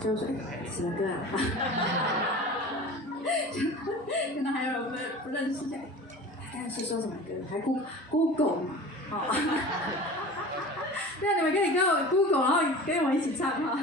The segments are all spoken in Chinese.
就说什么歌啊？可能还有人不认识这样，大概是说什么歌？还 Google 嘛，哦，那你们可以跟我 Google， 然后跟我一起唱哈。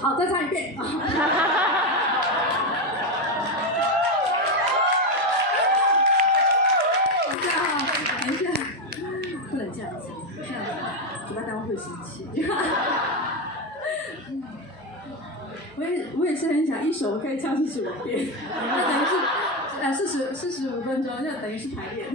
好，再唱一遍。等一下，不能这样子，这样子主办单位会生气。我也是很想一首可以唱45遍，那等于是45分钟，就等于是排练。